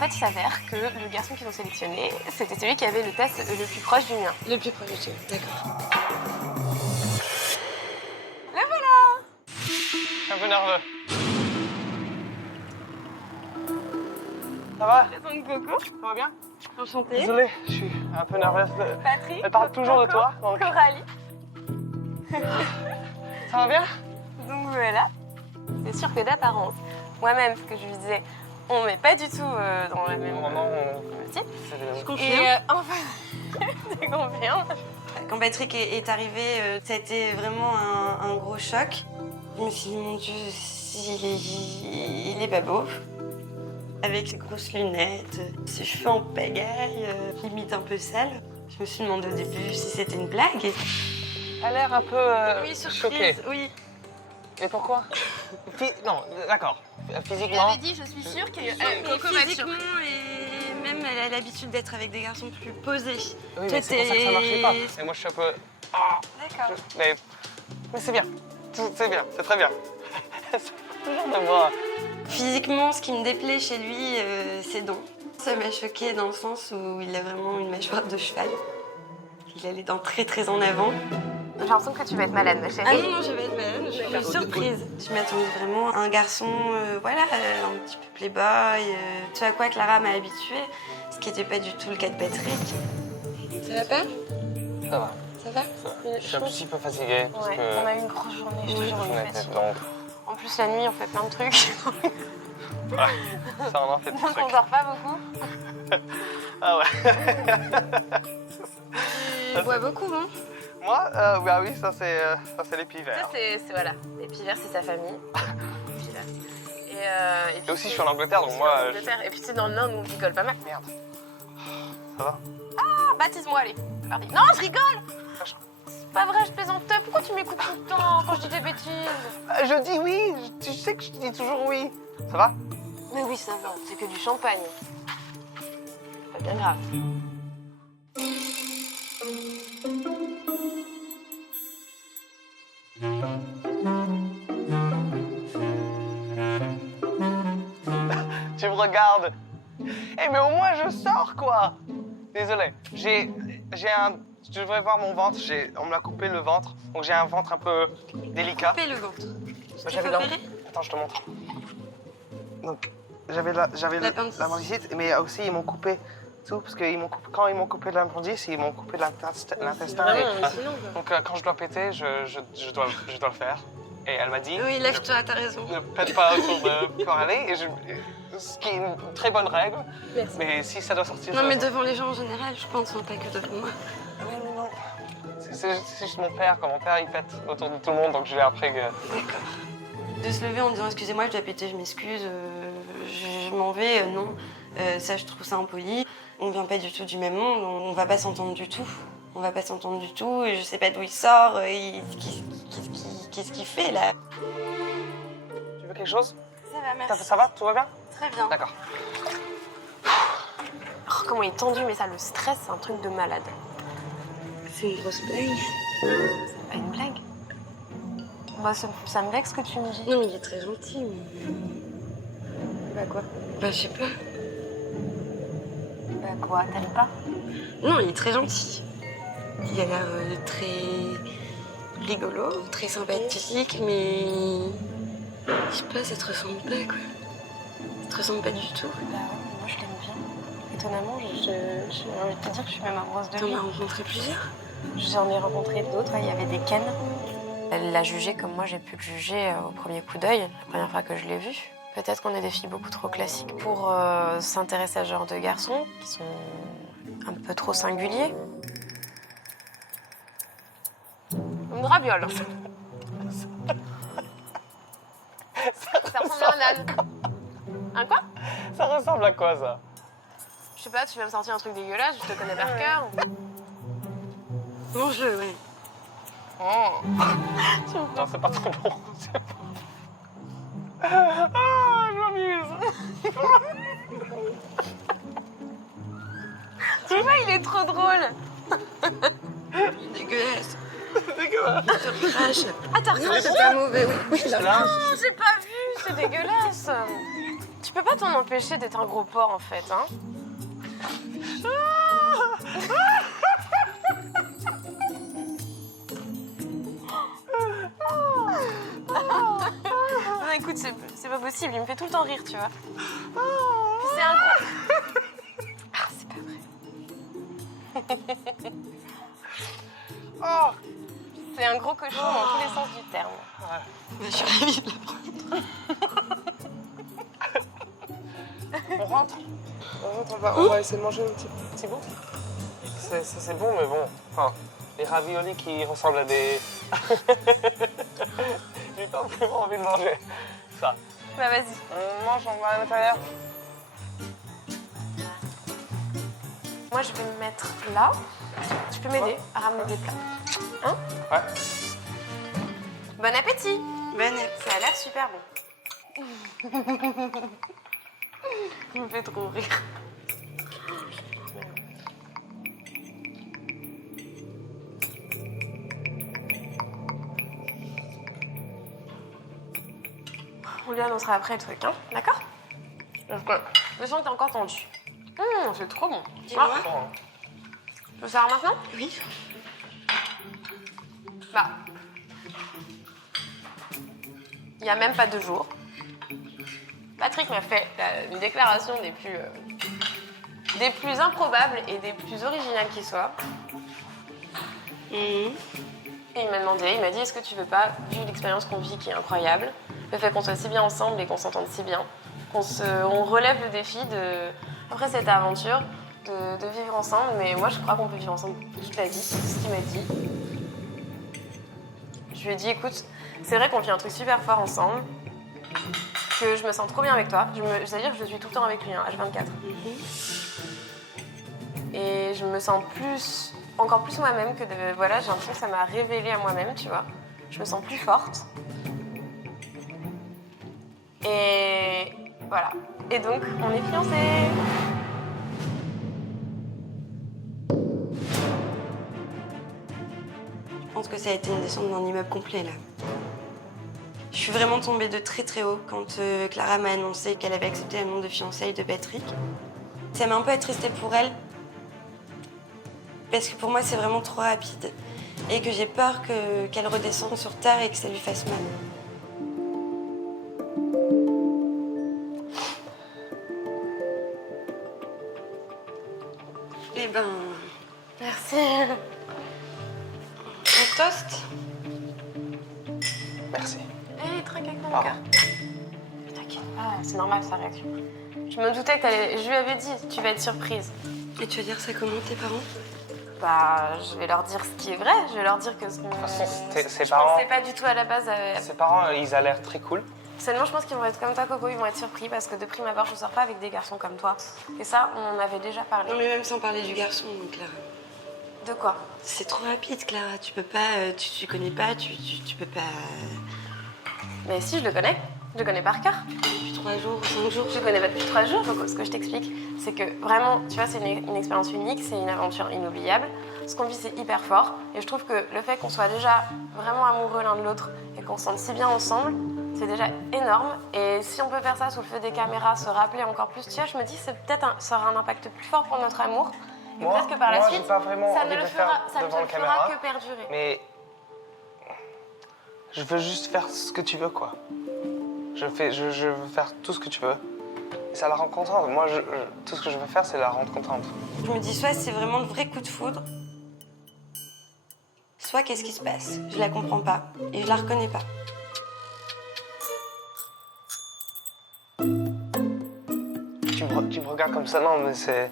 fait, il s'avère que le garçon qu'ils ont sélectionné, c'était celui qui avait le test le plus proche du mien. Le plus proche du tien, d'accord. Le voilà! Je suis un peu nerveux. Ça va? Donc, Coco. Ça va bien? Enchantée. Désolé, je suis un peu nerveuse. Patrick. Elle parle toujours de Coco, toi, donc... Coralie. Ça va bien? Donc voilà. C'est sûr que d'apparence, moi-même, ce que je lui disais, on met pas du tout dans le même Normalement, type. c'est confirme. Et enfin, tu confirmes. Quand Patrick est arrivé, ça a été vraiment un gros choc. Je me suis dit, mon Dieu, il est pas beau. Avec ses grosses lunettes, ses cheveux en pagaille, limite un peu sale. Je me suis demandé au début si c'était une blague. Elle a l'air un peu Oui, surprise, choquée. oui. Et pourquoi? Non, d'accord. Je Physiquement... lui avais dit, je suis sûre que Mais Coco va être physiquement, surprise. et même elle a l'habitude d'être avec des garçons plus posés. Oui, mais c'est pour ça que ça marchait pas. Et moi, je suis un peu... Ah, D'accord. mais c'est bien. C'est bien, c'est très bien. C'est toujours de moi. Physiquement, ce qui me déplaît chez lui, ses dents. Ça m'a choquée dans le sens où il a vraiment une mâchoire de cheval. Il a les dents très très en avant. J'ai l'impression que tu vas être malade, ma chérie. Ah non, non, je vais être malade, je suis surprise. Je m'attendais vraiment à un garçon, voilà, un petit peu playboy, ce à quoi Clara m'a habituée, ce qui n'était pas du tout le cas de Patrick. Ça va pas? Ça va. Ça va? Je suis un petit peu fatigué parce Ouais, que... on a eu une grosse journée, je te jure, on est fatigué. Donc, En plus, la nuit, on fait plein de trucs. ouais, ça on en fait des Donc, on trucs. dort pas beaucoup. Ah ouais. Tu bois beaucoup, non? Moi, bah oui, ça c'est les pivers. Ça, c'est voilà. Les pivers, c'est sa famille. Pivers. Et puis, Et aussi, je suis en Angleterre, donc je suis moi... en Angleterre. Et puis, tu sais, dans le Nord, nous, on rigole pas mal. Merde. Ça va? Ah, baptise-moi, allez. Parti. Non, je rigole. C'est pas vrai, je plaisantais. Pourquoi tu m'écoutes tout le temps quand je dis des bêtises? Je dis oui, tu sais que je dis toujours oui. Ça va? Mais oui, ça va. C'est que du champagne. Pas bien grave. Tu me regardes. Eh mais au moins je sors quoi. Désolé, j'ai un... Tu devrais voir mon ventre, on me l'a coupé le ventre, donc j'ai un ventre un peu délicat. Coupez le ventre. Moi, T'es fait opérer? Attends, je te montre. Donc j'avais L'appendicite. l'appendicite, mais aussi ils m'ont coupé tout, parce que quand ils m'ont coupé l'appendice, ils m'ont coupé l'intestin. Donc quand je dois péter, je dois le faire. Et elle m'a dit... Oui, lève-toi, t'as raison. Ne pète pas autour de Coralie, ce qui est une très bonne règle. Merci. Mais si ça doit sortir... Non, ça mais doit devant les gens en général, je pense, pas que devant moi. sortir. Non. C'est juste mon père, quand mon père il pète autour de tout le monde, donc je l'ai appris que... D'accord. De se lever en disant excusez-moi, je dois péter, je m'excuse, je m'en vais, non. Ça, je trouve ça impoli. On vient pas du tout du même monde, on va pas s'entendre du tout. On va pas s'entendre du tout, et je sais pas d'où il sort, qu'est-ce qu'il fait là? Tu veux quelque chose? Ça va, merci. Ça va? Tout va bien? Très bien. D'accord. Oh, comment il est tendu, mais ça, le stress, c'est un truc de malade. C'est une grosse blague. C'est pas une blague. Bah, ça me vexe ce que tu me dis. Non, mais il est très gentil. Mais... Bah quoi? Bah, je sais pas. Bah quoi? T'aimes pas? Non, il est très gentil. Il a l'air très rigolo, très sympathique, mais... Je sais pas, ça te ressemble pas, quoi. Ça te ressemble pas du tout. Bah ouais, moi je l'aime bien. Étonnamment, j'ai envie de te dire que je suis même amoureuse de T'en lui. as rencontré plusieurs? J'en ai rencontré d'autres, il y avait des Ken. Elle l'a jugé comme moi j'ai pu le juger au premier coup d'œil, la première fois que je l'ai vu. Peut-être qu'on est des filles beaucoup trop classiques pour s'intéresser à ce genre de garçons qui sont un peu trop singuliers. Une raviole. Ça ressemble à un âne. Un quoi? Ça ressemble à quoi, ça? Je sais pas, tu vas me sortir un truc dégueulasse, je te connais par cœur. Mange-le, ouais. Oh. Non, c'est pas trop bon. Ah, je m'amuse. Tu vois, il est trop drôle. Dégueulasse. Dégueulasse. Je crache. Ah, t'as Non, recraché? c'est pas mauvais, oui. Là, Non, j'ai pas vu, c'est dégueulasse. Tu tu peux pas t'en empêcher d'être un gros porc en fait, hein. Non, écoute, c'est pas possible, il me fait tout le temps rire, tu vois. Puis c'est un gros... Ah, c'est pas vrai. Oh. C'est un gros cochon dans tous les sens du terme. Bah, je suis ravie de l'apprendre. On rentre. On va essayer de manger un petit bout. C'est bon, mais bon. Enfin, les raviolis qui ressemblent à des... J'ai pas vraiment envie de manger ça. Bah vas-y. On mange, on va à l'intérieur. Moi, je vais me mettre là. Tu peux m'aider à ramener des plats. Hein? Ouais. Bon appétit! Bon appétit. Ça a l'air super bon. Il me fait trop rire. On lui annoncera après le truc, hein? D'accord? Je sens que t'es encore tendu. C'est trop bon. Dis-moi. Tu veux savoir maintenant? Oui. Bah. Il n'y a même pas 2 jours. Patrick m'a fait une déclaration des plus improbables et des plus originales qui soient. Et il m'a demandé, il m'a dit, est-ce que tu veux pas, vu l'expérience qu'on vit qui est incroyable, le fait qu'on soit si bien ensemble et qu'on s'entende si bien, on relève le défi après cette aventure, de vivre ensemble. Mais moi, je crois qu'on peut vivre ensemble toute la vie, c'est ce qu'il m'a dit. Je lui ai dit, écoute, c'est vrai qu'on vit un truc super fort ensemble, que je me sens trop bien avec toi. C'est-à-dire que je suis tout le temps avec lui, hein, H24. Et je me sens encore plus moi-même que voilà, j'ai l'impression que ça m'a révélée à moi-même, tu vois. Je me sens plus forte. Et voilà. Et donc, on est fiancés. Je pense que ça a été une descente d'un immeuble complet, là. Je suis vraiment tombée de très très haut quand Clara m'a annoncé qu'elle avait accepté la demande de fiançailles de Patrick. Ça m'a un peu attristée pour elle, parce que pour moi, c'est vraiment trop rapide. Et que j'ai peur qu'elle redescende sur terre et que ça lui fasse mal. Eh ben... Merci. On toast? Merci. Trinque avec mon cœur. T'inquiète pas, c'est normal sa réaction. Je me doutais que je lui avais dit, tu vas être surprise. Et tu vas dire ça comment, tes parents? Bah, je vais leur dire ce qui est vrai. Je vais leur dire que De toute façon, ses je parents... pensais pas du tout à la base. Ses parents, ils ont l'air très cool. Seulement, je pense qu'ils vont être comme toi, Coco. Ils vont être surpris parce que de prime abord, je sors pas avec des garçons comme toi. Et ça, on en avait déjà parlé. Non, mais même sans parler du garçon, Clara. De quoi? C'est trop rapide, Clara. Tu peux pas... tu connais pas, tu peux pas... Mais si, je le connais. Je le connais par cœur. Depuis 3 jours ou 5 jours. Je le connais pas depuis 3 jours. Coco. Ce que je t'explique, c'est que vraiment, tu vois, c'est une expérience unique, c'est une aventure inoubliable. Ce qu'on vit, c'est hyper fort. Et je trouve que le fait qu'on soit déjà vraiment amoureux l'un de l'autre et qu'on se sente si bien ensemble, c'est déjà énorme. Et si on peut faire ça sous le feu des caméras, se rappeler encore plus, tu vois, je me dis que ça aura un impact plus fort pour notre amour. Et peut-être que par la suite, pas vraiment ça envie ne de le le faire fera, ça ne devant te la fera caméra, que perdurer. mais je veux juste faire ce que tu veux, quoi. Je veux faire tout ce que tu veux. Et ça la rend contente. Moi, tout ce que je veux faire, c'est la rendre contente. Je me dis, soit c'est vraiment le vrai coup de foudre, soit qu'est-ce qui se passe? Je la comprends pas et je la reconnais pas. Tu me regardes comme ça, non, mais c'est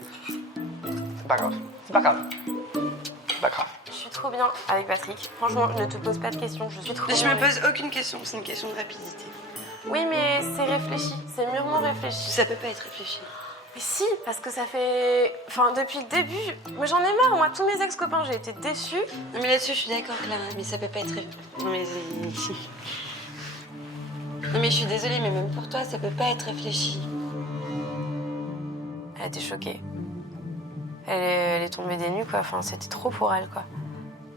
pas grave. C'est pas grave. C'est pas grave. Je suis trop bien avec Patrick. Franchement, ne te pose pas de questions, je suis trop Je bien me avec- pose aucune question, c'est une question de rapidité. Oui, mais c'est réfléchi, c'est mûrement réfléchi. Ça peut pas être réfléchi. Mais si, parce que ça fait... Enfin, depuis le début... Mais j'en ai marre, moi, tous mes ex-copains, j'ai été déçue. Non mais là-dessus, je suis d'accord, Clara, mais ça peut pas être... Non mais... Non mais je suis désolée, mais même pour toi, ça peut pas être réfléchi. Elle était choquée. Elle est tombée des nues, quoi. Enfin, c'était trop pour elle, quoi.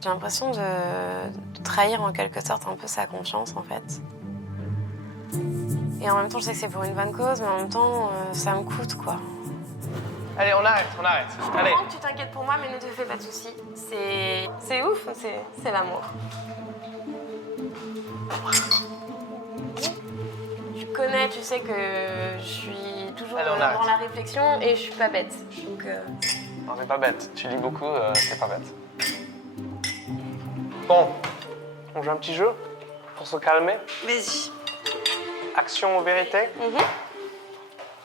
J'ai l'impression de trahir, en quelque sorte, un peu sa confiance, en fait. Et en même temps, je sais que c'est pour une bonne cause, mais en même temps, ça me coûte, quoi. Allez, on arrête. Allez. Je comprends que tu t'inquiètes pour moi, mais ne te fais pas de soucis. C'est ouf, c'est l'amour. Tu connais, tu sais que je suis toujours Allez, on dans arrête. la réflexion et je suis pas bête. Donc, Non, t'es pas bête. Tu lis beaucoup, t'es pas bête. Bon, on joue un petit jeu pour se calmer. Vas-y. Action ou vérité.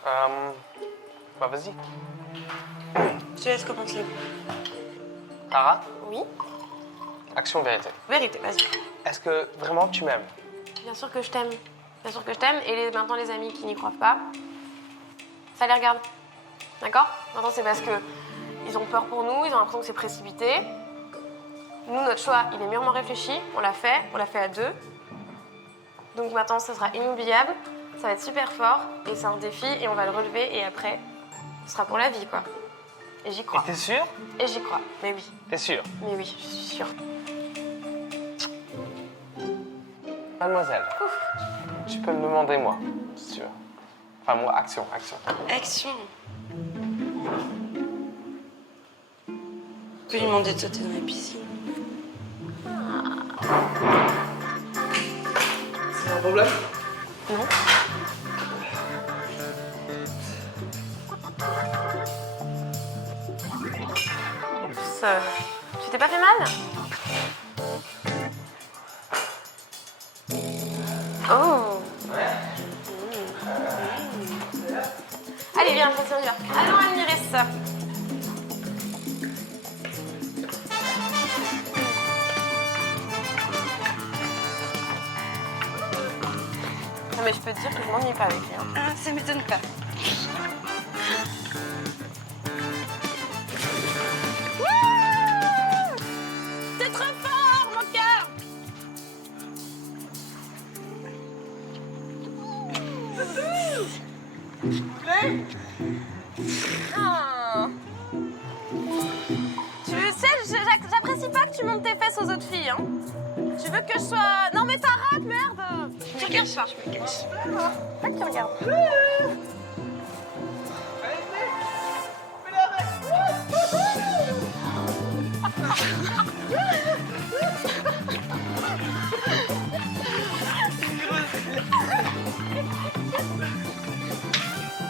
Bah vas-y. Je te laisse commencer. Tara, oui, action ou vérité. vérité, vas-y. Est-ce que vraiment tu m'aimes? Bien sûr que je t'aime. Bien sûr que je t'aime. Et maintenant, les amis qui n'y croient pas, ça les regarde. D'accord? Maintenant, c'est parce que ils ont peur pour nous, ils ont l'impression que c'est précipité. Nous, notre choix, il est mûrement réfléchi. On l'a fait à deux. Donc maintenant, ça sera inoubliable. Ça va être super fort. Et c'est un défi et on va le relever. Et après, ce sera pour la vie, quoi. Et j'y crois. T'es sûr? Et j'y crois. Mais oui. T'es sûr? Mais oui, je suis sûre. Mademoiselle, tu peux me demander moi, si tu veux. Enfin, moi, action. Action. Tu peux lui demander de sauter dans la piscine. C'est un problème? Non? Tu t'es pas fait mal? Oh! Allez, viens, on y va. Allons admirer ça. Non, mais je peux te dire que je m'ennuie pas avec lui. Hein. Ah, ça m'étonne pas. C'est trop fort, mon cœur! Ah. Tu sais, j'apprécie pas que tu montes tes fesses aux autres filles, hein. Tu veux que je sois... Non mais t'arrêtes, merde! Tu regardes pas. Je me cache. Pas que tu regardes.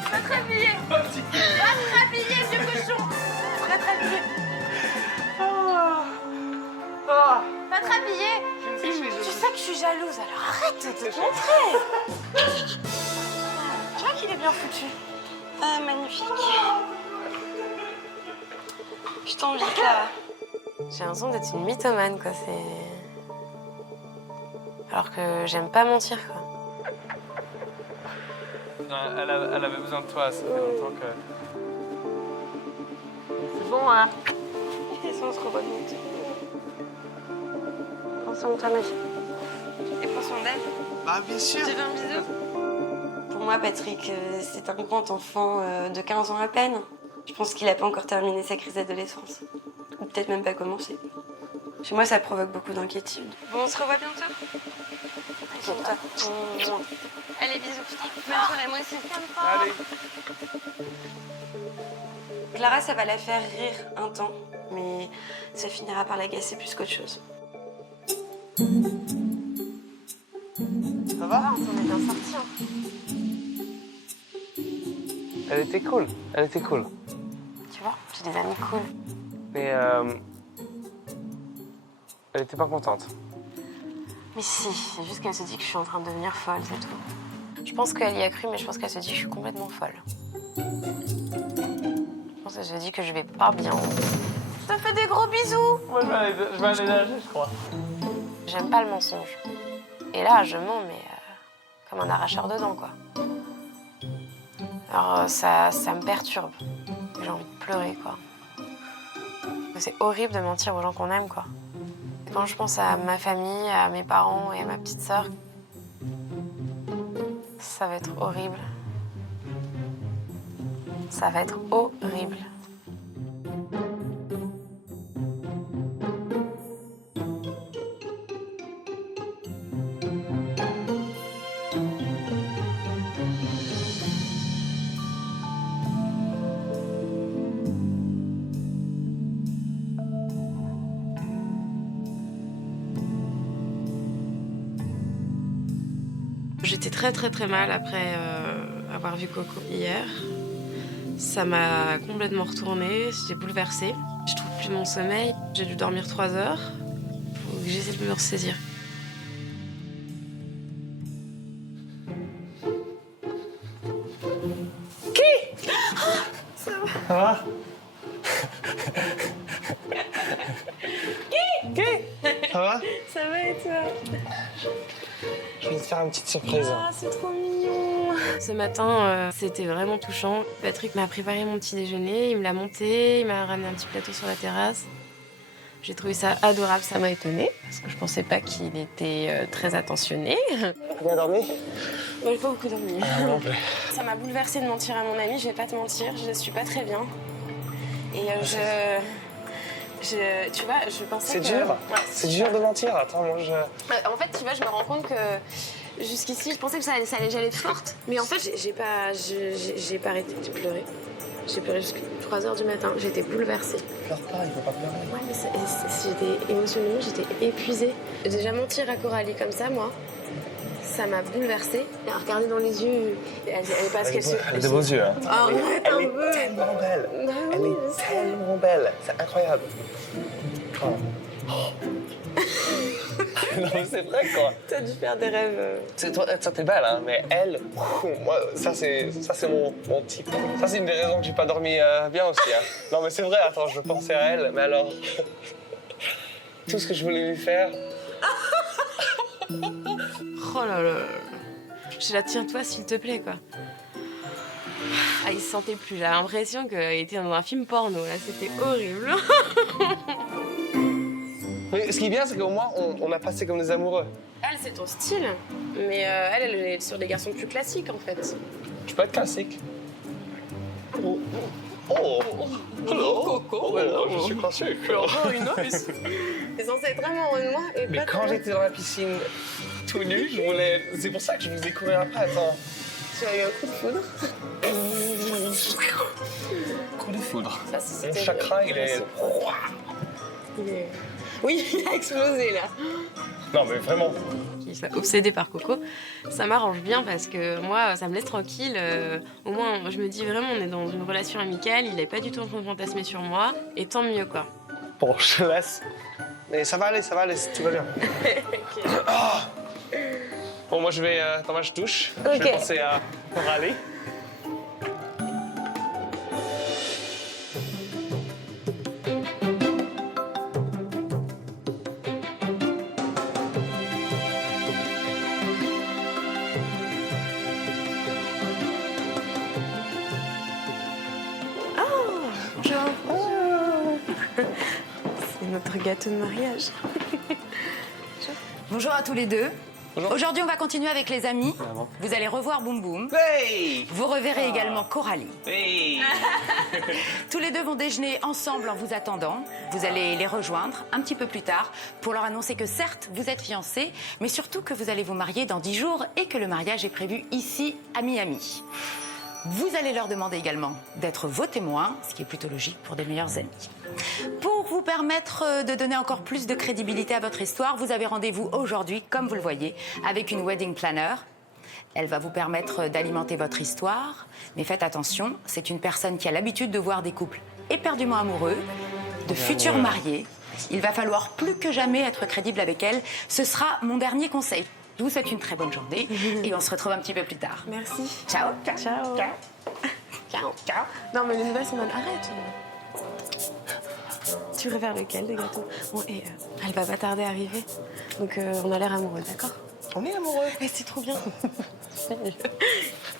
Va te réveiller! Va te réveiller, vieux cochon! Va te réveiller! Va te réveiller! Tu sais que je suis jalouse, alors arrête de te montrer! Tu vois qu'il est bien foutu? Ah, magnifique. Je t'envie, Clara. J'ai l'impression d'être une mythomane, quoi. C'est... Alors que j'aime pas mentir, quoi. Non, elle avait besoin de toi, ça fait longtemps que... C'est bon, hein? Et ça, on se revoit vite. Prends soin de toi, ma fille. Et prends soin d'elle. Bah, bien sûr. Tu veux un bisou? Pour moi, Patrick, c'est un grand enfant de 15 ans à peine. Je pense qu'il n'a pas encore terminé sa crise d'adolescence. Ou peut-être même pas commencé. Chez moi, ça provoque beaucoup d'inquiétude. Bon, on se revoit bientôt. T'inquiète-toi. Allez, bisous. Bonne soirée, moi aussi. Allez. Clara, ça va la faire rire un temps, mais ça finira par l'agacer plus qu'autre chose. Ça va? On s'en est bien sortis, hein. Elle était cool. Tu vois, j'ai des amis cool. Mais elle était pas contente. Mais si, c'est juste qu'elle se dit que je suis en train de devenir folle, c'est tout. Je pense qu'elle y a cru, mais je pense qu'elle se dit que je suis complètement folle. Je pense qu'elle se dit que je vais pas bien. Je te fais des gros bisous. Moi, je vais aller nager, je crois. J'aime pas le mensonge. Et là, je mens, mais comme un arracheur de dents, quoi. Alors, ça me perturbe. J'ai envie de pleurer, quoi. C'est horrible de mentir aux gens qu'on aime, quoi. Quand je pense à ma famille, à mes parents et à ma petite sœur, ça va être horrible. Ça va être horrible. J'étais très mal après avoir vu Coco hier. Ça m'a complètement retournée, j'étais bouleversée. Je trouve plus mon sommeil. J'ai dû dormir 3 heures. Faut que j'essaie de me ressaisir. Ça va? Ça va? Ça va et toi? Je vais te faire une petite surprise. Ah, c'est trop mignon. Ce matin, c'était vraiment touchant. Patrick m'a préparé mon petit déjeuner, il me l'a monté, il m'a ramené un petit plateau sur la terrasse. J'ai trouvé ça adorable, ça m'a étonnée, parce que je pensais pas qu'il était très attentionné. Tu bien dormi? J'ai pas beaucoup dormi. Ah, non plus. Ça m'a bouleversée de mentir à mon ami, je vais pas te mentir, je suis pas très bien. Et tu vois, je pensais C'est que... dur. Ouais, C'est dur de mentir. Attends, moi je... En fait, tu vois, je me rends compte que jusqu'ici, je pensais que j'allais être forte. Mais en fait, j'ai pas arrêté de pleurer. J'ai pleuré jusqu'à 3 heures du matin. J'étais bouleversée. Pleure pas, il faut pas pleurer. Ouais, mais émotionnellement, j'étais épuisée. Déjà mentir à Coralie comme ça, moi, ça m'a bouleversée. Elle regardait dans les yeux. Elle est pas ce qu'elle se... Elle a de beaux yeux. Hein. Oh, arrête un Elle peu. est tellement belle. Bah oui, Elle je est sais. tellement belle. C'est incroyable. Oh. Non, mais c'est vrai, quoi. T'as dû faire des rêves. Toi, t'es belle, hein, mais elle, moi, ça c'est mon type. Ça, c'est une des raisons que j'ai pas dormi bien aussi. Hein. Non, mais c'est vrai, attends, je pensais à elle, mais alors. Tout ce que je voulais lui faire. Oh là là. Je la tiens-toi, s'il te plaît, quoi. Ah, il se sentait plus. J'ai l'impression qu'il était dans un film porno, là. C'était horrible. Mais ce qui est bien, c'est qu'au moins, on a passé comme des amoureux. Elle, c'est ton style. Mais elle est sur des garçons plus classiques, en fait. Tu peux être classique. Oh. Oh! Hello! Coco. Oh, hello, je suis classique. Oh, nice. C'est censé être vraiment moi et Mais pas quand toi. j'étais dans la piscine tout nu, je voulais. C'est pour ça que je vous ai couru après, attends. Tu as eu un coup de foudre. Coup de foudre. Ça, c'était Mon chakra, il est. Oui, il a explosé, là. Non, mais vraiment. Qui soit obsédé par Coco, ça m'arrange bien parce que moi, ça me laisse tranquille. Au moins, je me dis vraiment, on est dans une relation amicale, il n'est pas du tout en train de fantasmer sur moi, et tant mieux, quoi. Bon, je te laisse. Mais ça va aller, tout va bien. Ok. Ah. Bon, moi, je vais dans ma douche. Je vais penser à Coralie. C'est notre gâteau de mariage. Bonjour à tous les deux. Bonjour. Aujourd'hui, on va continuer avec les amis. Vous allez revoir Boum Boum. Hey! Vous reverrez également Coralie. Hey! Tous les deux vont déjeuner ensemble en vous attendant. Vous allez les rejoindre un petit peu plus tard pour leur annoncer que certes, vous êtes fiancés, mais surtout que vous allez vous marier dans 10 jours et que le mariage est prévu ici, à Miami. Vous allez leur demander également d'être vos témoins, ce qui est plutôt logique pour des meilleurs amis. Pour vous permettre de donner encore plus de crédibilité à votre histoire, vous avez rendez-vous aujourd'hui, comme vous le voyez, avec une wedding planner. Elle va vous permettre d'alimenter votre histoire, mais faites attention, c'est une personne qui a l'habitude de voir des couples éperdument amoureux, de futurs mariés. Il va falloir plus que jamais être crédible avec elle. Ce sera mon dernier conseil. Je vous souhaite une très bonne journée et on se retrouve un petit peu plus tard. Merci. Ciao. Ciao. Ciao. Ciao. Non, mais les nouvelles sont bonnes. Arrête. Tu préfères lequel, des gâteaux? Bon, et elle va pas tarder à arriver. Donc, on a l'air amoureux, d'accord? On est amoureux. Et c'est trop bien.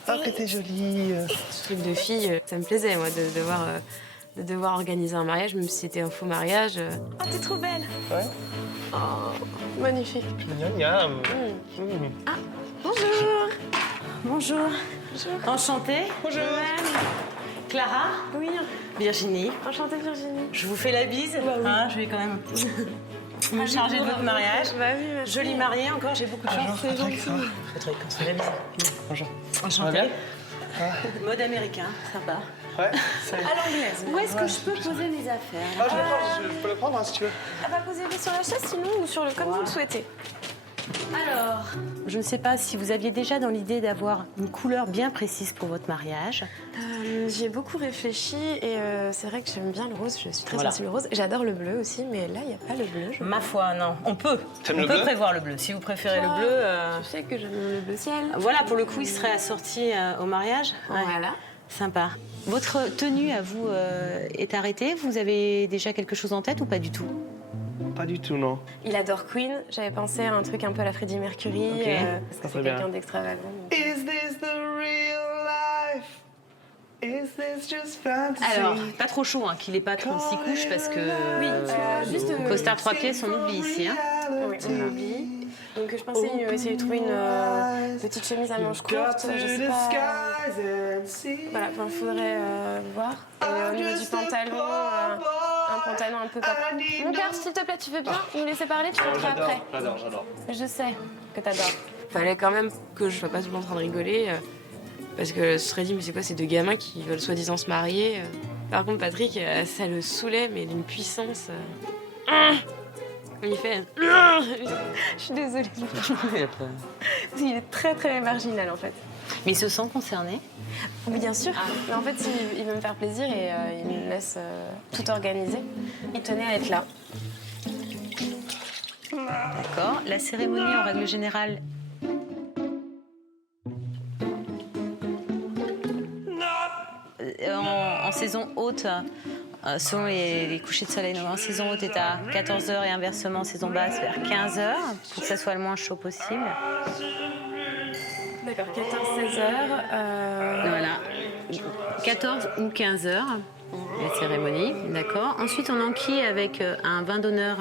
Ah, que t'es jolie. Ce truc de fille, ça me plaisait, moi, de devoir organiser un mariage, même si c'était un faux mariage. Oh, t'es trop belle. Ouais. Oh, magnifique. Miam, miam. Ah, bonjour. Bonjour. Bonjour. Enchantée. Bonjour. Clara. Oui. Virginie. Enchantée, Virginie. Je vous fais la bise. Bah oui. Hein, je vais quand même me charger de votre mariage. Bah oui, merci. Jolie mariée encore, j'ai beaucoup de chance. C'est gentil. Patrick, on se fait la bise. Bonjour. Enchantée. bien Mode américain, sympa. Ouais. À l'anglaise. Où est-ce que je peux poser mes affaires Ah, je peux le prendre hein, si tu veux. Ah bah, posez-les sur la chaise, sinon, ou sur le comme vous le souhaitez. Alors, je ne sais pas si vous aviez déjà dans l'idée d'avoir une couleur bien précise pour votre mariage. J'y ai beaucoup réfléchi et c'est vrai que j'aime bien le rose, je suis très Voilà. sensible au rose. J'adore le bleu aussi, mais là, il n'y a pas le bleu. Ma foi, non. On peut. T'aimes On le peut bleu prévoir le bleu. Si vous préférez le bleu... Je sais que j'aime le bleu ciel. Voilà, pour le coup, il serait assorti au mariage. Ouais. Voilà. Sympa. Votre tenue à vous est arrêtée. Vous avez déjà quelque chose en tête ou pas du tout? Pas du tout, non. Il adore Queen. J'avais pensé à un truc un peu à la Freddie Mercury, Ok. parce que Ça c'est serait bien. quelqu'un d'extravagant. Is this the real life? Is this just fantasy? Alors, pas trop chaud, hein, qu'il n'ait pas 36 couches parce que... Juste Costard 3 pièces, on oublie ici. Hein. Oui, on oublie. Donc je pensais essayer de trouver une petite chemise à manches courtes, je sais pas. Voilà, il faudrait voir. Et au niveau du pantalon, un pantalon un peu papa. Mon cœur, s'il te plaît, tu veux bien nous laisser parler, tu rentreras après. J'adore. Je sais que t'adores. Fallait quand même que je sois pas tout le temps en train de rigoler, parce que ce serait dit, mais c'est quoi ces deux gamins qui veulent soi-disant se marier. Par contre, Patrick, ça le saoulait, mais d'une puissance. Il fait. Je suis désolée. Il est très très marginal en fait. Mais il se sent concerné. Oui, bien sûr. Mais en fait, il veut me faire plaisir et il me laisse tout organiser. Il tenait à être là. D'accord. La cérémonie, en règle générale... En saison haute, selon les couchers de soleil, donc en saison haute est à 14h et inversement en saison basse vers 15h, pour que ça soit le moins chaud possible. D'accord, 14-16 heures. Voilà. 14 ou 15h, la cérémonie, d'accord. Ensuite, on enquille avec un vin d'honneur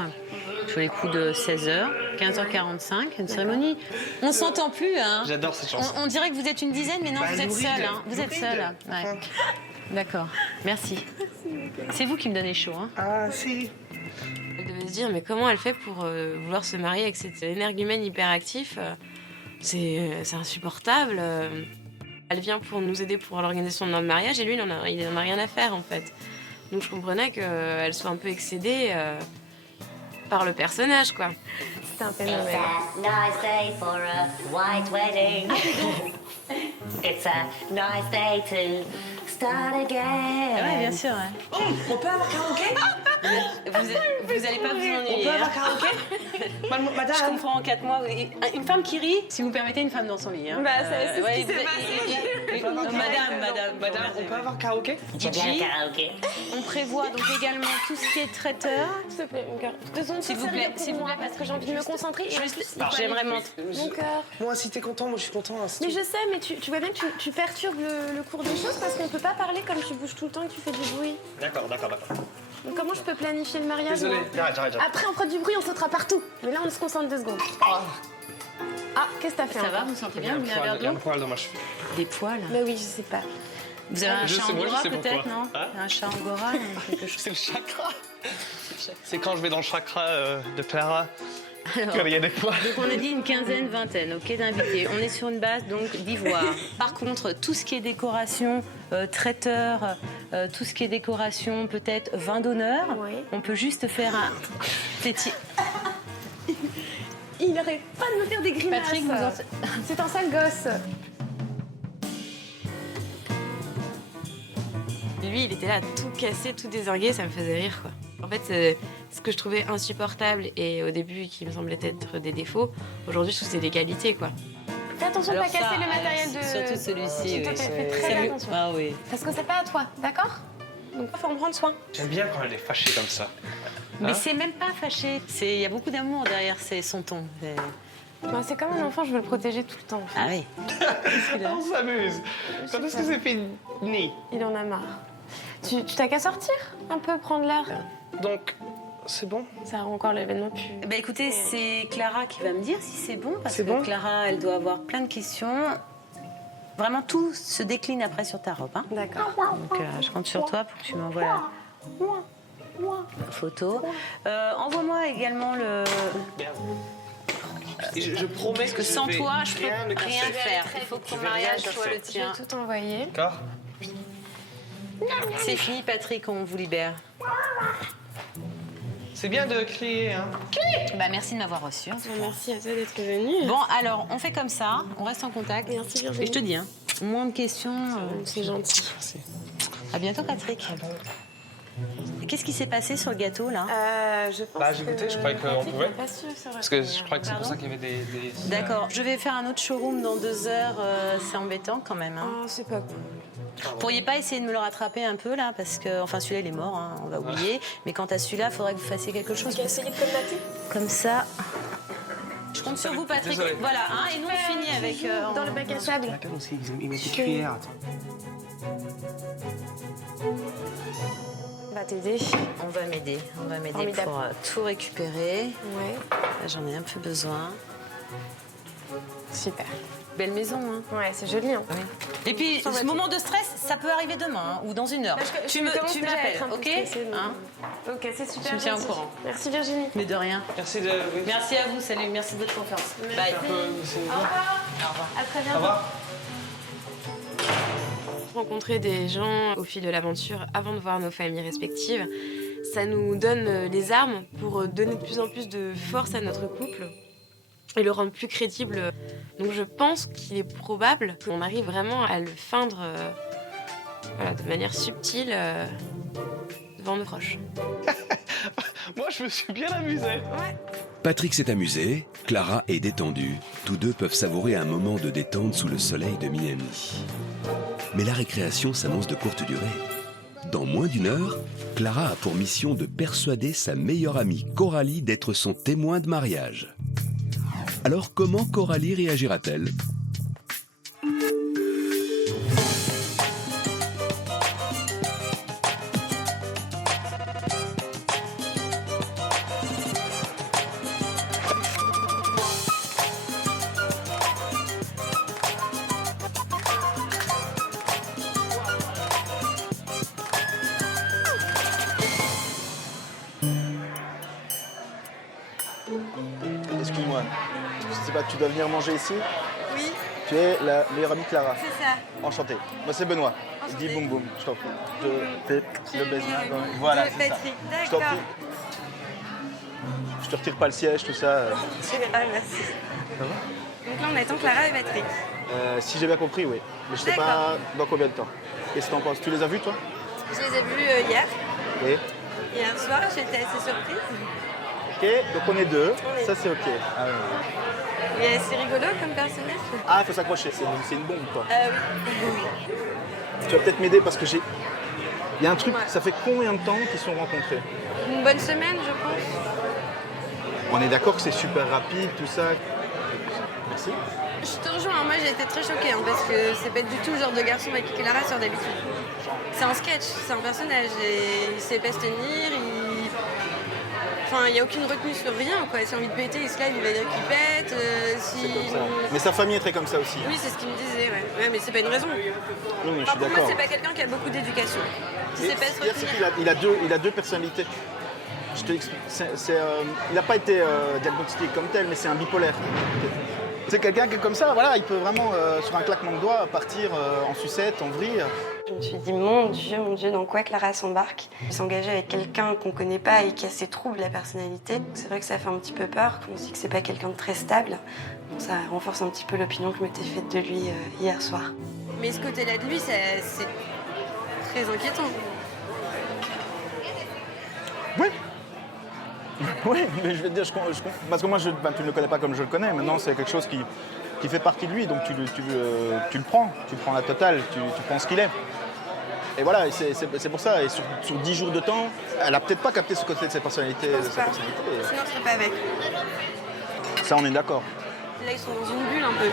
sur les coups de 16h, 15h45, une cérémonie. On s'entend plus, hein. J'adore cette chanson. On dirait que vous êtes une dizaine, mais non, Bah, vous êtes Louride, seul. Hein. Vous êtes Louride. seul. Ouais. D'accord, merci. C'est vous qui me donnez chaud, hein. Ah, si. Elle devait se dire, mais comment elle fait pour vouloir se marier avec cet énergumène hyperactif c'est insupportable. Elle vient pour nous aider pour l'organisation de notre mariage et lui, il en a rien à faire en fait. Donc je comprenais qu'elle soit un peu excédée par le personnage, quoi. C'était un phénomène. It's a nice day for a white wedding. It's a nice day to start again. Ouais, bien sûr, ouais. On peut avoir karaoké? Vous allez pas vous On ennuyer. peut hein. avoir karaoké? Je Madame? comprends, en 4 mois, une femme qui rit, si vous permettez, une femme dans son lit. Hein. Bah, c'est ce qui s'est Madame, On peut avoir karaoké? J'aime bien le karaoké. on prévoit donc également tout ce qui est traiteur. S'il te plaît, mon cœur. 2 secondes, S'il vous plaît, s'il vous plaît, parce que j'ai envie de me concentrer. J'aimerais Mon cœur. Moi, si t'es content, moi je suis content. hein, c'est Mais tout. je sais, mais tu vois bien que tu perturbes le cours des choses parce qu'on peut pas parler comme tu bouges tout le temps et que tu fais du bruit. D'accord. Donc comment je peux planifier le mariage Désolé. moi J'arrête. Après, on fera du bruit, on sautera partout. Mais là, on se concentre 2 secondes. Ah, qu'est-ce que t'as fait Ça encore va, vous sentez Il y bien? a Vous un voulez un verre poil, d'eau? dans ma cheville. Des poils. Bah oui, je sais pas. Vous avez un Je chat sais, moi, je angora sais peut-être, pourquoi. non? Hein? Un chat angora, non, quelque chose. C'est le chakra. C'est quand je vais dans le chakra de Clara Alors, qu'il y a des poils. donc on a dit une quinzaine, vingtaine, ok, d'invités. On est sur une base donc d'ivoire. Par contre, tout ce qui est décoration, traiteur, tout ce qui est décoration, peut-être vin d'honneur, Oui. on peut juste faire un petit. Il arrête pas de me faire des grimaces. Patrick, C'est un sale gosse. Lui, il était là, tout cassé, tout dézingué, ça me faisait rire, quoi. En fait, ce que je trouvais insupportable et au début qui me semblait être des défauts, aujourd'hui, je trouve que c'est des qualités, quoi. Fais attention de pas casser le matériel de... Surtout celui-ci, S'il te oui. plaît, fais très Salut. attention. Ah oui. Parce que c'est pas à toi, d'accord? Donc, faut en prendre soin. J'aime bien quand elle est fâchée comme ça. Mais c'est même pas fâché. Il y a beaucoup d'amour derrière son ton. Ben, c'est comme un enfant, je veux le protéger tout le temps. En fait. Ah oui. On s'amuse. Quand est-ce que c'est fini? Il en a marre. Tu t'as qu'à sortir un peu, prendre l'air. Donc, c'est bon? Ça rend encore l'événement plus... Bah écoutez, c'est Clara qui va me dire si c'est bon, parce que C'est bon Clara, elle doit avoir plein de questions. Vraiment, tout se décline après sur ta robe. Hein. D'accord. Donc, je compte sur toi pour que tu m'envoies la photo. Envoie-moi également le... Je promets Parce que sans vais toi, je peux rien ne casser. rien faire. Il faut que ton Je vais mariage rien soit le casser. Je vais tien. tout envoyer. D'accord? C'est fini, Patrick, on vous libère. C'est bien de crier, hein. Bah, merci de m'avoir reçu. En tout cas. Merci à toi d'être venue. Bon, alors, on fait comme ça. On reste en contact. Merci Et Virginie. je te dis, hein, moins de questions. C'est gentil. Merci. À bientôt, Patrick. Qu'est-ce qui s'est passé sur le gâteau, là? Je pense Bah, j'ai goûté, je croyais qu'on Patrick pouvait. n'est pas sûr, c'est vrai. Parce que je crois que c'est pour ça qu'il y avait des... D'accord. Je vais faire un autre showroom dans 2 heures. C'est embêtant, quand même. Hein. Oh, c'est pas cool. Vous pourriez pas essayer de me le rattraper un peu, là? Parce que, enfin, celui-là, il est mort, hein, on va oublier. Mais quant à celui-là, il faudrait que vous fassiez quelque chose. Parce que, comme ça... Je compte sur vous, Patrick. Désolé. Voilà, hein, et nous, on finit avec... Dans le bac à sable. Regarde aussi, il met des cuillères. Attends. On va t'aider. On va m'aider Formidable. pour tout récupérer. Ouais. Là, j'en ai un peu besoin. Super. Belle maison, hein. Ouais, c'est joli. Hein. Et puis, ce moment de stress, ça peut arriver demain hein, ou dans 1 heure. Tu commence déjà à m'appelles, être un peu ok stressée, donc. hein? Ok, c'est super. Tu me tiens au gentil. courant. Merci Virginie. Mais de rien. Merci de... Merci à vous, salut, merci de votre confiance. Bye. Au revoir. À très Au bientôt. revoir. Rencontrer des gens au fil de l'aventure avant de voir nos familles respectives, ça nous donne les armes pour donner de plus en plus de force à notre couple et le rendre plus crédible. Donc je pense qu'il est probable qu'on arrive vraiment à le feindre voilà, de manière subtile devant nos proches. Moi, je me suis bien amusé. Patrick s'est amusé, Clara est détendue. Tous deux peuvent savourer un moment de détente sous le soleil de Miami. Mais la récréation s'annonce de courte durée. Dans moins d'1 heure, Clara a pour mission de persuader sa meilleure amie Coralie d'être son témoin de mariage. Alors comment Coralie réagira-t-elle ? Excuse-moi, je sais pas, tu dois venir manger ici? Oui, Tu es la meilleure amie Clara. c'est ça. Enchanté. Moi c'est Benoît. Enchanté. Dis boum boum, je t'en prie. Je fais le baiser. Voilà, c'est ça. Patrick, Je t'en d'accord. prie. Je te retire pas le siège, tout ça. Ah, merci. Ça va? Donc là, on attend Clara et Patrick. Si j'ai bien compris, oui. Mais je sais pas dans combien de temps. Qu'est-ce que t'en penses? Tu les as vus, toi? Je les ai vus hier. Oui. Hier soir, j'étais assez surprise. Ok, donc on est 2. On est Ça c'est ok. Ah, ouais. Mais c'est rigolo comme personnage. Ah, faut s'accrocher, c'est une bombe, quoi. Oui. Tu vas peut-être m'aider parce que j'ai... Il y a un truc, ça fait combien de temps qu'ils se sont rencontrés? Une bonne semaine, je pense. On est d'accord que c'est super rapide, tout ça. Merci. Je te rejoins, moi j'ai été très choquée hein, parce que c'est pas du tout le genre de garçon avec qui Clara sort d'habitude. C'est un sketch, c'est un personnage et il sait pas se tenir, Enfin, il n'y a aucune retenue sur rien, quoi. S'il a envie de péter, il se lève, il va dire qu'il pète. Si... C'est comme ça. Mais sa famille est très comme ça aussi. Oui, c'est ce qu'il me disait, ouais. Ouais, mais c'est pas une raison. Non, mais je Enfin, suis pour moi, d'accord. c'est pas quelqu'un qui a beaucoup d'éducation. Qui Mais sait pas ce se qu'il y a, c'est retenir. qu'il a deux personnalités. Je te l'explique. Il n'a pas été diagnostiqué comme tel, mais c'est un bipolaire. C'est quelqu'un qui est comme ça, voilà, il peut vraiment, sur un claquement de doigts, partir en sucette, en vrille. Je me suis dit, mon Dieu, dans quoi Clara s'embarque? S'engager avec quelqu'un qu'on connaît pas et qui a ses troubles la personnalité. C'est vrai que ça fait un petit peu peur, qu'on se dit que c'est pas quelqu'un de très stable. Donc ça renforce un petit peu l'opinion que je m'étais faite de lui hier soir. Mais ce côté-là de lui, c'est très inquiétant. Oui. Oui, mais je vais te dire, parce que moi, tu ne le connais pas comme je le connais. Maintenant, c'est quelque chose qui fait partie de lui, donc tu le prends. Tu prends la totale, tu prends ce qu'il est. Et voilà, c'est pour ça. Et sur 10 jours de temps, elle a peut-être pas capté ce côté de sa personnalité. Je pense pas. Sinon, je serais pas avec. Ça, on est d'accord. Là, ils sont dans une bulle un peu.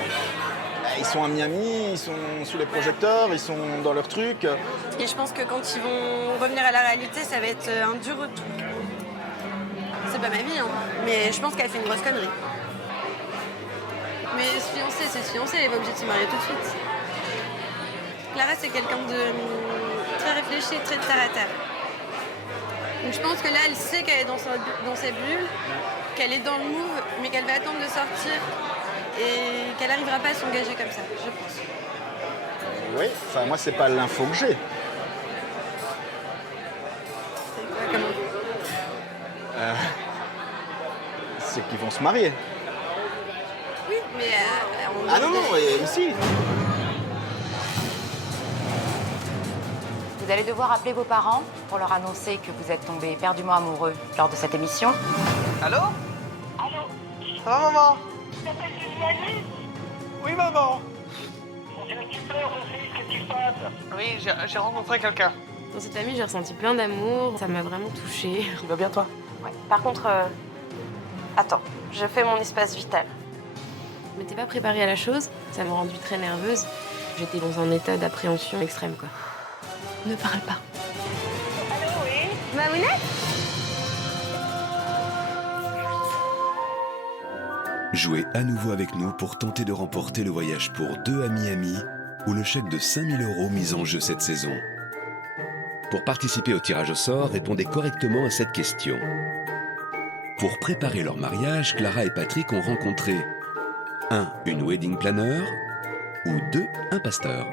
Ils sont à Miami, ils sont sous les projecteurs, ils sont dans leur truc. Et je pense que quand ils vont revenir à la réalité, ça va être un dur retour. C'est pas ma vie, hein. Mais je pense qu'elle fait une grosse connerie. Mais se fiancer, c'est se fiancer, elle est pas obligée de se marier tout de suite. Clara, c'est quelqu'un de très réfléchi, très terre à terre. Donc je pense que là, elle sait qu'elle est dans sa bulle, qu'elle est dans le move, mais qu'elle va attendre de sortir et qu'elle n'arrivera pas à s'engager comme ça, je pense. Oui, enfin moi, c'est pas l'info que j'ai. C'est quoi comme info? qu'ils vont se marier. Oui, mais Ah non, non, ici. Vous allez devoir appeler vos parents pour leur annoncer que vous êtes tombés éperdument amoureux lors de cette émission. Allô? Ça va, maman? Oui, maman. Oui, j'ai rencontré quelqu'un. Dans cette famille, j'ai ressenti plein d'amour. Ça m'a vraiment touchée. Tu vas bien, toi? Ouais. Par contre, attends, je fais mon espace vital. Je m'étais pas préparée à la chose. Ça m'a rendue très nerveuse. J'étais dans un état d'appréhension extrême, quoi. Ne parle pas. Allô, oui? Mamounette? Jouez à nouveau avec nous pour tenter de remporter le voyage pour deux à Miami ou le chèque de 5 000 € mis en jeu cette saison. Pour participer au tirage au sort, répondez correctement à cette question. Pour préparer leur mariage, Clara et Patrick ont rencontré 1. Une wedding planner ou 2. Un pasteur.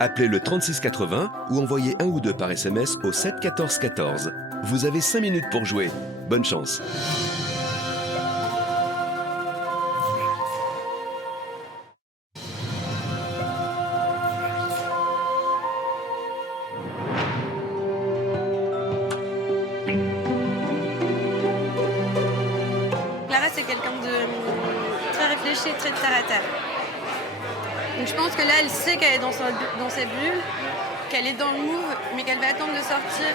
Appelez le 3680 ou envoyez 1 ou 2 par SMS au 7 14 14. Vous avez 5 minutes pour jouer. Bonne chance. Clara, c'est quelqu'un de très réfléchi, très terre à terre. Donc je pense que là, elle sait qu'elle est dans sa bulle, qu'elle est dans le move, mais qu'elle va attendre de sortir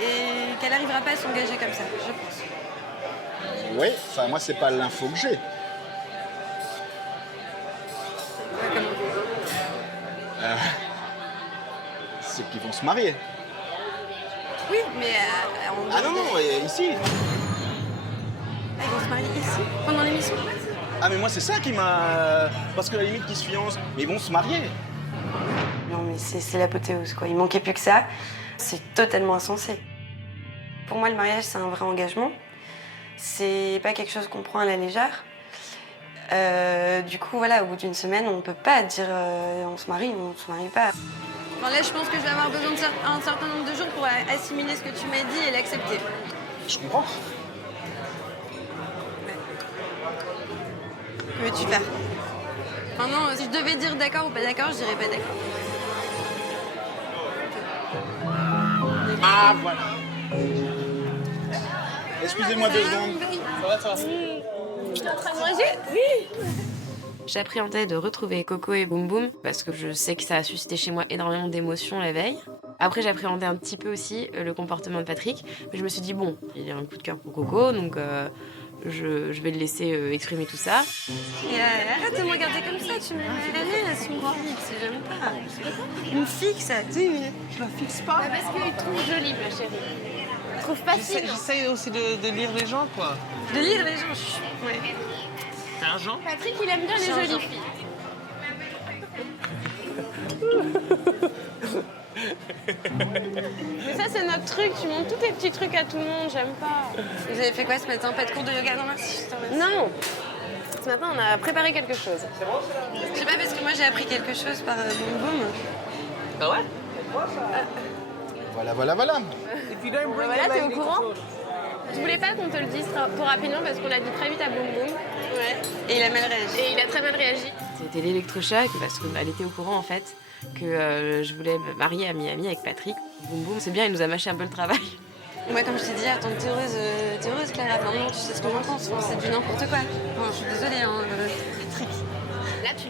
et qu'elle n'arrivera pas à s'engager comme ça, je pense. Oui, enfin moi c'est pas l'info que j'ai. C'est qu'ils vont se marier. Oui, mais Ah non, non, ici. Ils vont se marier ici, pendant l'émission. Ah mais moi c'est ça qui m'a... Parce que à la limite qu'ils se fiancent, mais ils vont se marier. Non, mais c'est l'apothéose, quoi. Il manquait plus que ça. C'est totalement insensé. Pour moi, le mariage, c'est un vrai engagement. C'est pas quelque chose qu'on prend à la légère. Du coup, voilà, au bout d'une semaine, on peut pas dire on se marie ou on se marie pas. Enfin, là, je pense que je vais avoir besoin d'un certain nombre de jours pour assimiler ce que tu m'as dit et l'accepter. Je comprends. Que veux-tu faire? Maintenant, si je devais dire d'accord ou pas d'accord, je dirais pas d'accord. Ah voilà. Excusez-moi 2 secondes. J'appréhendais de retrouver Coco et Boum Boum parce que je sais que ça a suscité chez moi énormément d'émotions la veille. Après, j'appréhendais un petit peu aussi le comportement de Patrick. Mais je me suis dit, bon, il y a un coup de cœur pour Coco, donc je vais le laisser exprimer tout ça. Et arrête de me regarder comme ça, tu me mets la nez, c'est une fixe, j'aime pas. Une fixe, tu sais, Je la fixe pas. Parce qu'il trouve jolie, ma chérie. Il trouve facile. J'essaye aussi de lire les gens, quoi. de lire les gens. Ouais. T'es un Jean? Patrick, il aime bien les jolies filles. Mais ça, c'est notre truc. Tu montres tous tes petits trucs à tout le monde. J'aime pas. Vous avez fait quoi ce matin? Pas de cours de yoga? Non, merci. Non. Ce matin, on a préparé quelque chose. Je sais pas, parce que moi j'ai appris quelque chose par Boum Boum. Ah ouais? Voilà, voilà, voilà. Voilà, t'es au courant? Je voulais pas qu'on te le dise trop rapidement parce qu'on l'a dit très vite à Boum Boum. Ouais. Et il a mal réagi. Et il a très mal réagi. C'était l'électrochoc parce qu'elle était au courant en fait que je voulais me marier à Miami avec Patrick. Boum Boum, c'est bien, il nous a mâché un peu le travail. Moi, comme je t'ai dit, attends, t'es heureuse, Clara. Maintenant, tu sais ce que j'en pense. Enfin, c'est du n'importe quoi. Bon, je suis désolée, hein, Patrick. Là, tu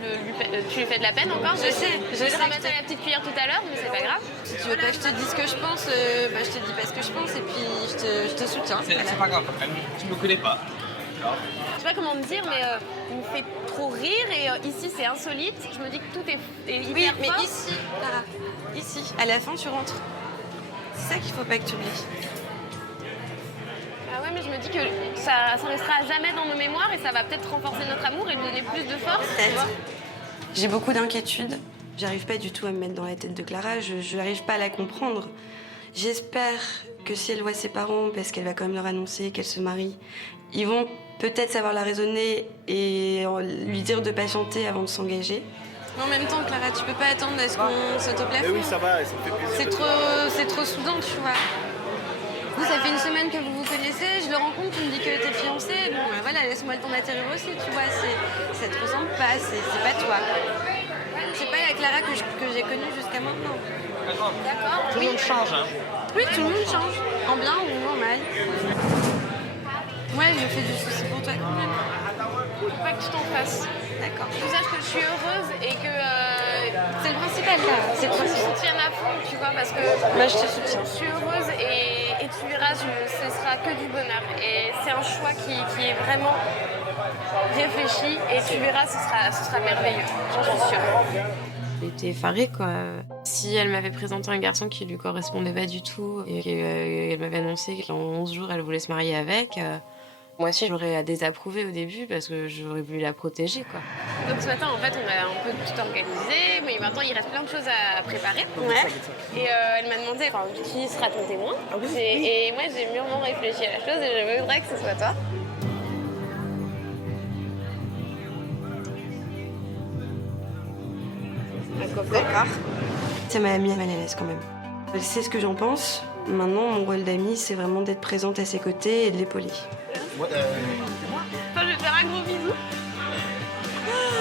lui fais de la peine encore? Je sais. Je vais te ramasser la petite cuillère tout à l'heure, mais c'est pas grave. Si tu veux pas que je te dise ce que je pense, je te dis pas ce que je pense et puis je te soutiens. C'est Voilà. pas grave, tu me connais pas. Je sais pas comment me dire, mais il me fait trop rire et ici c'est insolite. Je me dis que tout est hyper Oui, mais fort. ici, Clara, ici, à la fin, tu rentres. C'est ça qu'il faut pas que tu oublies. Ah ouais, mais je me dis que ça restera à jamais dans nos mémoires et ça va peut-être renforcer notre amour et lui donner plus de force. Tu vois. J'ai beaucoup d'inquiétudes. J'arrive pas du tout à me mettre dans la tête de Clara. Je n'arrive pas à la comprendre. J'espère que si elle voit ses parents, parce qu'elle va quand même leur annoncer qu'elle se marie, ils vont peut-être savoir la raisonner et lui dire de patienter avant de s'engager. Mais en même temps, Clara, tu peux pas attendre à ce qu'on s'autoplace. Mais oui, ça va, ça me fait plaisir. C'est trop soudain, tu vois. Vous, ça fait une semaine que vous vous connaissez, je le rencontre, tu me dis que t'es fiancée. Bon, voilà, laisse-moi le temps d'atterrir aussi, tu vois. Ça te ressemble pas, c'est pas toi. C'est pas la Clara que j'ai connue jusqu'à maintenant. D'accord. Tout le monde change, hein. Oui, tout le monde change. En bien ou en mal. Ouais, je me fais du souci pour toi quand même. Faut pas que tu t'en fasses. D'accord. Tu saches que je suis heureuse et que C'est le principal, là. C'est le tu me principal. soutiennes à fond, tu vois, parce que Moi, je te soutiens. je suis heureuse et tu verras, ce sera que du bonheur. Et c'est un choix qui est vraiment réfléchi et tu verras, ce sera merveilleux, j'en suis sûre. J'étais effarée, quoi. Si elle m'avait présenté un garçon qui lui correspondait pas du tout et qu'elle m'avait annoncé qu'en 11 jours, elle voulait se marier avec, moi aussi, j'aurais désapprouvé au début parce que j'aurais voulu la protéger, quoi. Donc ce matin, en fait, on a un peu tout organisé. Mais maintenant, il reste plein de choses à préparer. Ouais. Et elle m'a demandé qui sera ton témoin. Et moi, j'ai mûrement réfléchi à la chose et je voudrais que ce soit toi. D'accord. Ça m'a mis mal à l'aise quand même. Elle sait ce que j'en pense. Maintenant, mon rôle d'amie, c'est vraiment d'être présente à ses côtés et de l'épauler. Enfin, je vais te faire un gros bisou.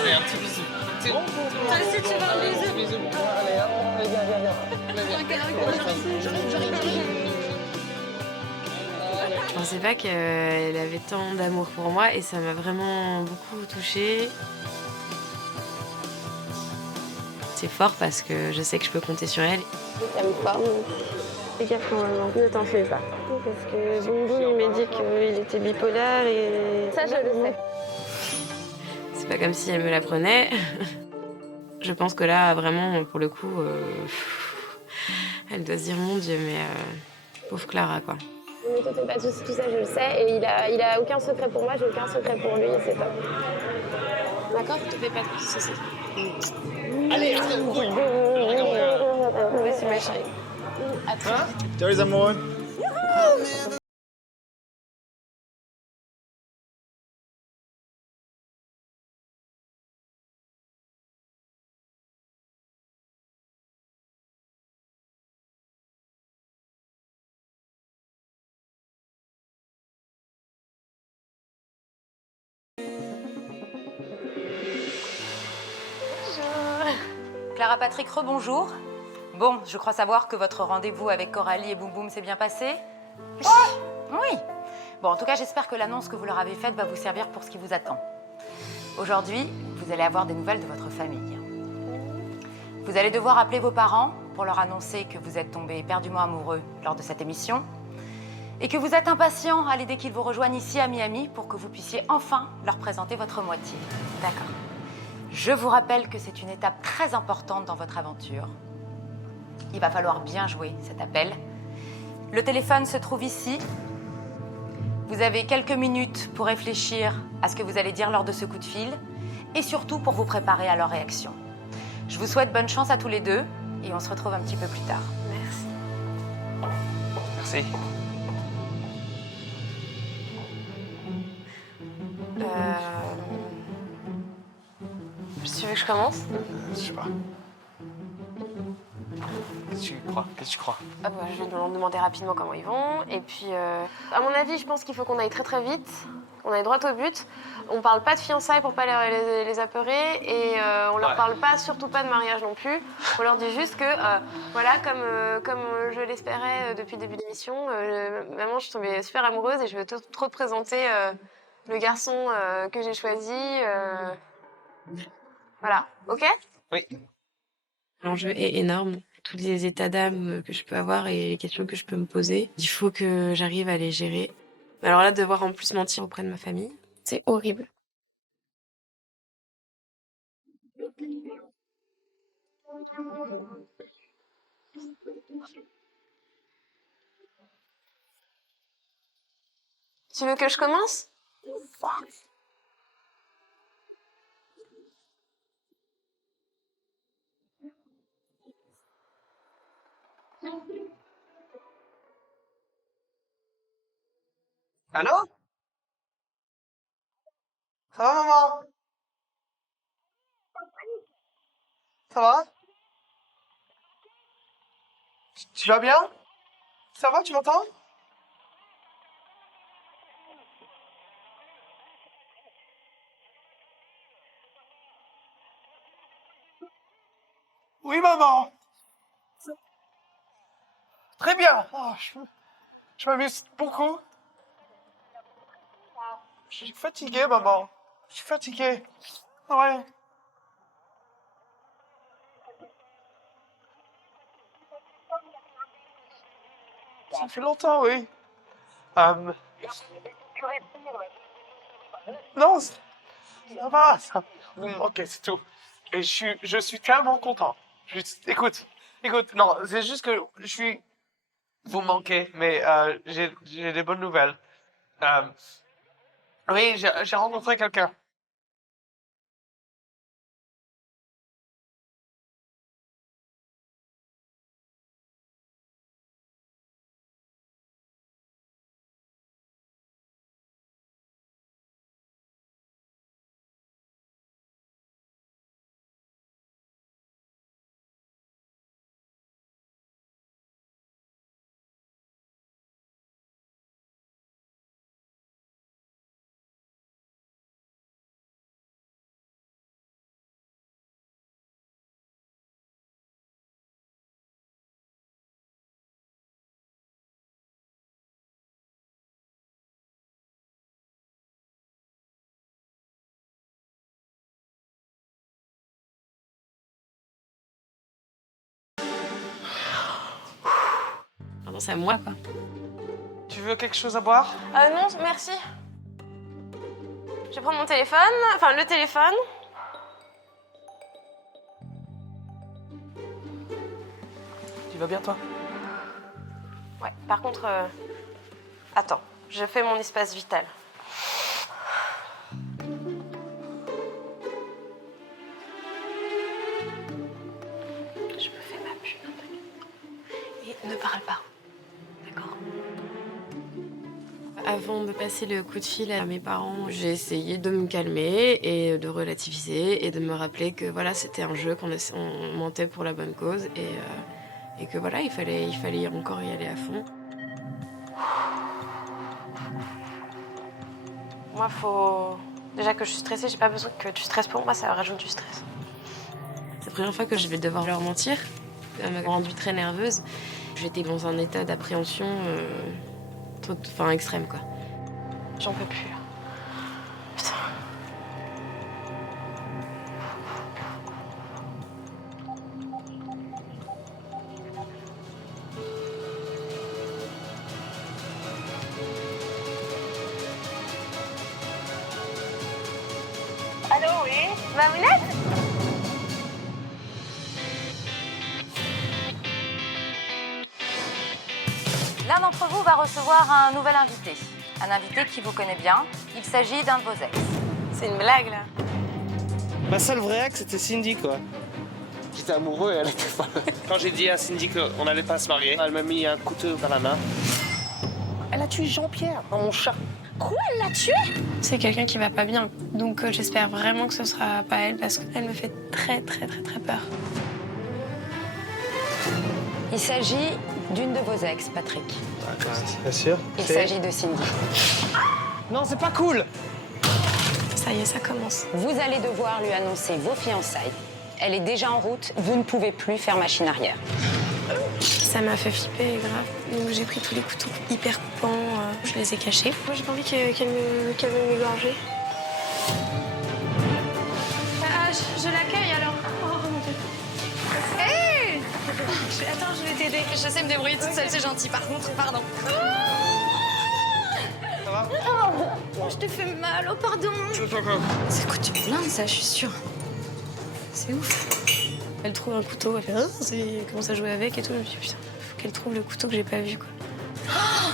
Allez, un petit bisou. Toi aussi, tu veux un bisou? Je pensais pas qu'elle avait tant d'amour pour moi et ça m'a vraiment beaucoup touchée. C'est fort parce que je sais que je peux compter sur elle. Ça me forme. Fais gaffe quand même, ne t'en fais pas. Parce que Boum il m'a dit qu'il était bipolaire et... Ça, je le sais. C'est pas comme si elle me l'apprenait. Je pense que là, vraiment, pour le coup, elle doit se dire, mon Dieu, mais pauvre Clara, quoi. Ne te fais pas de soucis, tout ça, je le sais. Et il a aucun secret pour moi, j'ai aucun secret pour lui, et c'est top. D'accord? Ne te fais pas de soucis. Allez, couille. Merci, ma chérie. À très vite. Ciao les amoureux. Clara Patrick, rebonjour. Bon, je crois savoir que votre rendez-vous avec Coralie et Boum Boum s'est bien passé. Oui. Bon, en tout cas, j'espère que l'annonce que vous leur avez faite va vous servir pour ce qui vous attend. Aujourd'hui, vous allez avoir des nouvelles de votre famille. Vous allez devoir appeler vos parents pour leur annoncer que vous êtes tombés éperdument amoureux lors de cette émission et que vous êtes impatient à l'idée qu'ils vous rejoignent ici à Miami pour que vous puissiez enfin leur présenter votre moitié. D'accord. Je vous rappelle que c'est une étape très importante dans votre aventure. Il va falloir bien jouer cet appel. Le téléphone se trouve ici. Vous avez quelques minutes pour réfléchir à ce que vous allez dire lors de ce coup de fil et surtout pour vous préparer à leur réaction. Je vous souhaite bonne chance à tous les deux et on se retrouve un petit peu plus tard. Merci. Tu veux que je commence? Je sais pas. Qu'est-ce que tu crois? Qu'est-ce que tu crois? Je vais leur demander rapidement comment ils vont. Et puis, à mon avis, je pense qu'il faut qu'on aille très très vite, qu'on aille droit au but. On parle pas de fiançailles pour pas les apeurer et on leur parle pas, surtout pas de mariage non plus. On leur dit juste que, voilà, comme je l'espérais depuis le début de l'émission, maman, je suis tombée super amoureuse et je veux trop te présenter le garçon que j'ai choisi. Voilà, ok? Oui. L'enjeu est énorme. Tous les états d'âme que je peux avoir et les questions que je peux me poser, il faut que j'arrive à les gérer. Alors là, devoir en plus mentir auprès de ma famille, c'est horrible. Tu veux que je commence? Allô? Ça va, maman? Ça va? Tu vas bien? Ça va, tu m'entends? Oui, maman. Très bien. Oh, je m'amuse beaucoup. Je suis fatigué, maman. Je suis fatigué. Ouais. Ça fait longtemps, oui. Non, ça va, ça. Vous me manquez, c'est tout. Et je suis tellement content. Écoute, non, c'est juste que vous me manquez, mais j'ai des bonnes nouvelles. Oui, j'ai rencontré quelqu'un. Pardon, c'est à moi, quoi. Tu veux quelque chose à boire? Non, merci. Je vais prendre mon téléphone, enfin le téléphone. Tu vas bien, toi? Ouais, par contre, attends, je fais mon espace vital. Je me fais ma pub. Et ne parle pas. D'accord? Avant de passer le coup de fil à mes parents, j'ai essayé de me calmer et de relativiser et de me rappeler que voilà, c'était un jeu, on mentait pour la bonne cause et que voilà, il fallait encore y aller à fond. Moi, déjà que je suis stressée, j'ai pas besoin que tu stresses pour moi, ça rajoute du stress. C'est la première fois que je vais devoir leur mentir. Ça m'a rendue très nerveuse. J'étais dans un état d'appréhension extrême, quoi. J'en peux plus. Putain. Allô, oui? Mamounette? L'un d'entre vous va recevoir un nouvel invité. Un invité qui vous connaît bien. Il s'agit d'un de vos ex. C'est une blague, là. Ma seule vraie ex, c'était Cindy, quoi. J'étais amoureux et elle était pas. Quand j'ai dit à Cindy qu'on n'allait pas se marier, elle m'a mis un couteau dans la main. Elle a tué Jean-Pierre, mon chat. Quoi, elle l'a tué? C'est quelqu'un qui va pas bien. Donc j'espère vraiment que ce sera pas elle parce qu'elle me fait très peur. Il s'agit d'une de vos ex, Patrick. D'accord, c'est sûr? Il s'agit de Cindy. Non, c'est pas cool! Ça y est, ça commence. Vous allez devoir lui annoncer vos fiançailles. Elle est déjà en route. Vous ne pouvez plus faire machine arrière. Ça m'a fait flipper, grave. Donc j'ai pris tous les couteaux hyper coupants, je les ai cachés. Moi, j'ai pas envie qu'elle me m'égorger. Ah, je l'accueille alors. Oh mon Dieu. Hé! Attends, je vais t'aider. Je sais me débrouiller toute seule, c'est gentil. Par contre, pardon. Ça va? Oh, je t'ai fait mal, oh pardon. C'est le coup du plein, ça, je suis sûre. C'est ouf. Elle trouve un couteau, elle fait elle commence à jouer avec et tout. Je me dis putain, faut qu'elle trouve le couteau que j'ai pas vu, quoi. Oh,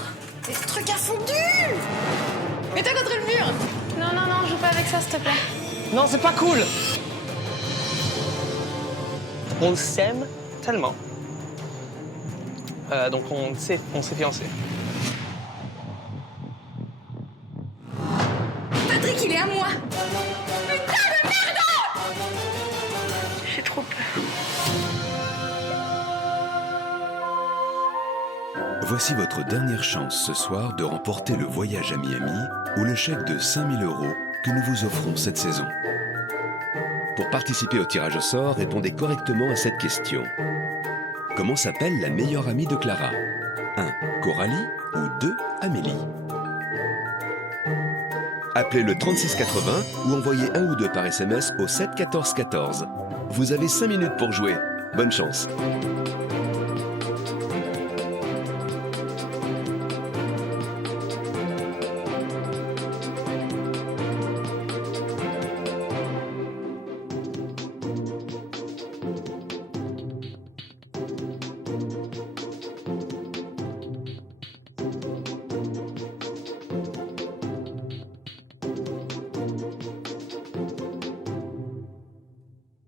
ce truc a fondu! Mets-toi contre le mur! Non, joue pas avec ça, s'il te plaît. Non, c'est pas cool! On s'aime tellement. Donc on s'est fiancés. Patrick, il est à moi! Putain de merde! J'ai trop peur. Voici votre dernière chance ce soir de remporter le voyage à Miami ou le chèque de 5 000 € que nous vous offrons cette saison. Pour participer au tirage au sort, répondez correctement à cette question. Comment s'appelle la meilleure amie de Clara? 1. Coralie ou 2. Amélie? Appelez le 3680 ou envoyez 1 ou 2 par SMS au 7 14 14. Vous avez 5 minutes pour jouer. Bonne chance.